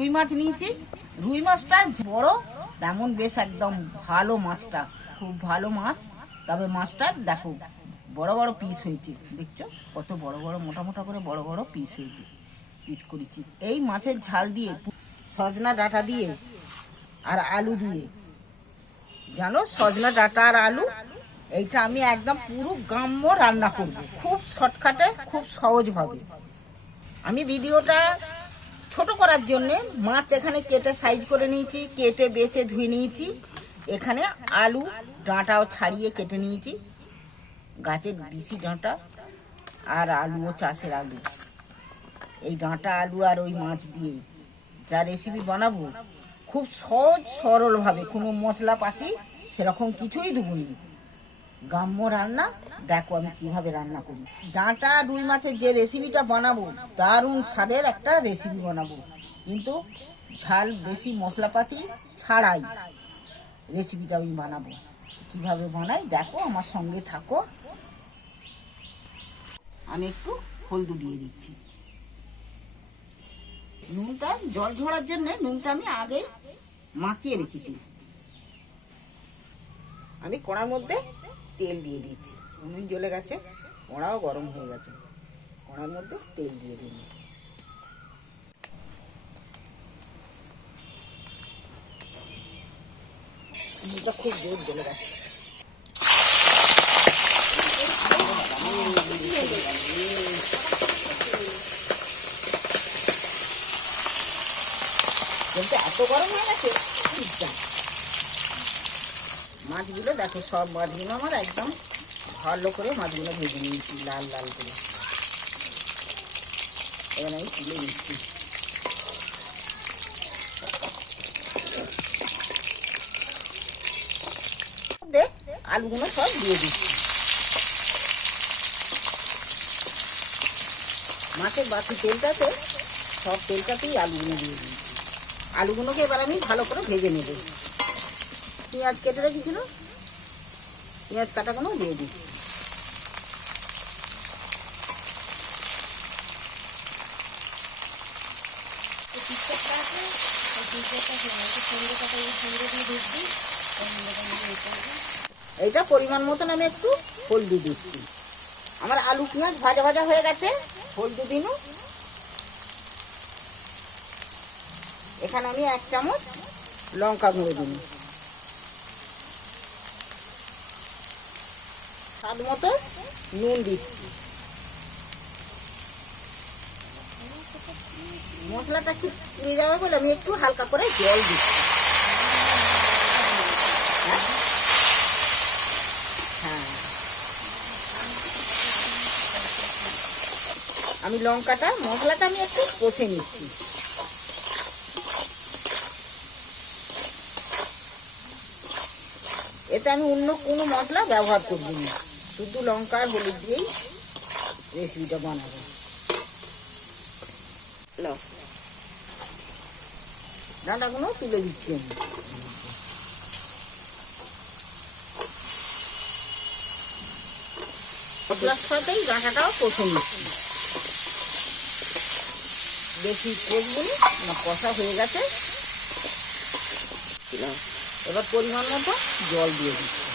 রুই মাছ নিয়েছি। রুই মাছটা বড়, তেমন বেশ একদম ভালো মাছটা, খুব ভালো মাছ। তবে মাছটা দেখো, বড় বড় পিস হয়েছে, দেখছ? কত বড় বড়, মোটা মোটা করে বড় বড় পিস হয়েছে পিস করেছি। এই মাছের ঝাল দিয়ে, সজনা ডাঁটা দিয়ে আর আলু দিয়ে। জানো, সজনা ডাঁটা আর আলু, এইটা আমি একদম পুরো গ্রাম্য রান্না করব। খুব শর্টকাটে, খুব সহজভাবে। আমি ভিডিওটা ছোট করার জন্যে মাছ এখানে কেটে সাইজ করে নিয়েছি, কেটে বেছে ধুয়ে নিয়েছি। এখানে আলু, ডাঁটাও ছাড়িয়ে কেটে নিয়েছি। গাছের দিশি ডাঁটা আর আলুও চাষের আলু। এই ডাঁটা, আলু আর ওই মাছ দিয়ে যা রেসিপি বানাবো, খুব সহজ সরলভাবে, কোনো মশলাপাতি সেরকম কিছুই দেবো নি গ্রাম্য রান্না, দেখো আমি কীভাবে রান্না করি। ডাঁটা, রুই মাছের যে রেসিপিটা বানাবো, দারুণ স্বাদের একটা রেসিপি বানাবো। কিন্তু ঝাল বেশি মশলাপাতি ছাড়াই রেসিপিটা আমি বানাবো। কীভাবে বানাই, দেখো, আমার সঙ্গে থাকো। আমি একটু হলদু দিয়ে দিচ্ছি। নুনটা, জল ঝরার জন্য নুনটা আমি আগে মাখিয়ে রেখেছি। আমি কড়ার মধ্যে তেল দিয়ে দিচ্ছি। নুন জ্বলে গেছে, কড়াও গরম হয়ে গেছে। কড়ার মধ্যে তেল দিয়ে দিন। খুব জোর জ্বলে গেছে। এত গরম হয়ে গেছে। মাছগুলো দেখো, সব মাছগুলো আমার একদম ভালো করে মাছগুলো ভেজে নিয়েছি, লাল লাল করে। এবার আমি তুলে নিচ্ছি। আলুগুলো সব দিয়ে দিচ্ছি। মাছের বাকি তেলটাতে, সব তেলটাতেই আলুগুলো দিয়ে দিচ্ছি। আলুগুলোকে এবার আমি ভালো করে ভেজে নেব। পেঁয়াজ কেটে রেখেছিল। পেঁয়াজ কাটাগুলো দিয়ে দিই। এইটা পরিমাণ মতন আমি একটু হলদি দিচ্ছি। আমার আলু পেঁয়াজ ভাজা ভাজা হয়ে গেছে, হলদি দিনু। এখানে আমি এক চামচ লঙ্কা গুঁড়ো দিন। স্বাদ মতো নুন দিচ্ছি। মশলাটা একটু পুড়ে যাবে বলে আমি একটু হালকা করে জল দিচ্ছি। হ্যাঁ? আমি লঙ্কাটা, মশলাটা আমি একটু কষে নিচ্ছি। এতে আমি অন্য কোনো মশলা ব্যবহার করব না। শুধু লঙ্কা হলুদ দিয়েই রেসিপিটা বানাবো। ডাঁটাগুলো তুলে দিচ্ছি আমি। মশলার সাথেই ডাঁটাটাও কষে নিচ্ছি। বেশি কষবো না কষা হয়ে গেছে। এবার পরিমাণ মতো জল দিয়ে দিচ্ছি।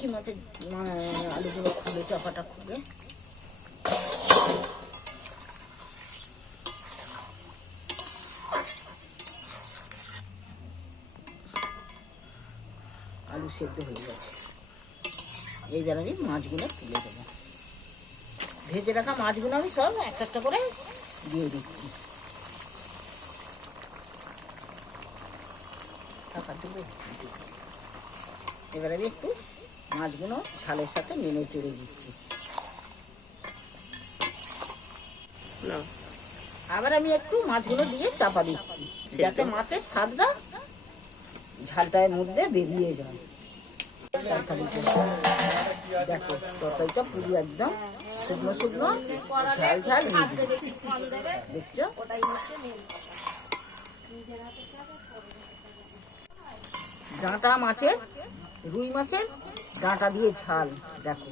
দেখি মাছের মা- আলুগুলো খুলে, চাপাটা খুলে। আলু সেদ্ধ হয়ে গেছে। এই এইবার আমি মাছগুলো তুলে দেবো। ভেজে রাখা মাছগুলো আমি সব একটা একটা করে দিয়ে দিচ্ছি। এবার আমি একটু মাছগুলো ঝালের সাথে নেড়ে চেড়ে দিচ্ছি। আবার আমি একটু মাছগুলো দিয়ে চাপা দিচ্ছি যাতে মাছের স্বাদটা ঝালটার মধ্যে বেরিয়ে যায়। দেখো তরকারিটা পুরো একদম শুকনো শুকনো ঝাল ঝাল দেখছ? ডাঁটা মাছের রুই মাছের ডাঁটা দিয়ে ঝাল, দেখো।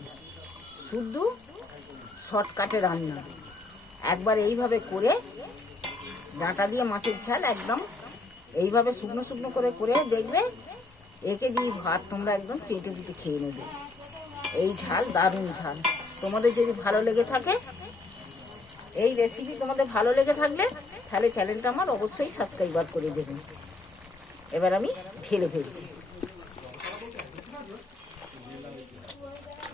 শুধু শর্টকাটে রান্না। একবার এইভাবে করে ডাঁটা দিয়ে মাছের ঝাল একদম এইভাবে শুকনো শুকনো করে করে দেখবে একে দিয়ে ভাত তোমরা একদম চেটে পুটে খেয়ে নেবে। এই ঝাল দারুণ ঝাল। তোমাদের যদি ভালো লেগে থাকে, এই রেসিপি তোমাদের ভালো লেগে থাকলে তাহলে চ্যানেলটা আমার অবশ্যই সাবস্ক্রাইবার করে দেবেন। এবার আমি ঢেলে ফেলছি।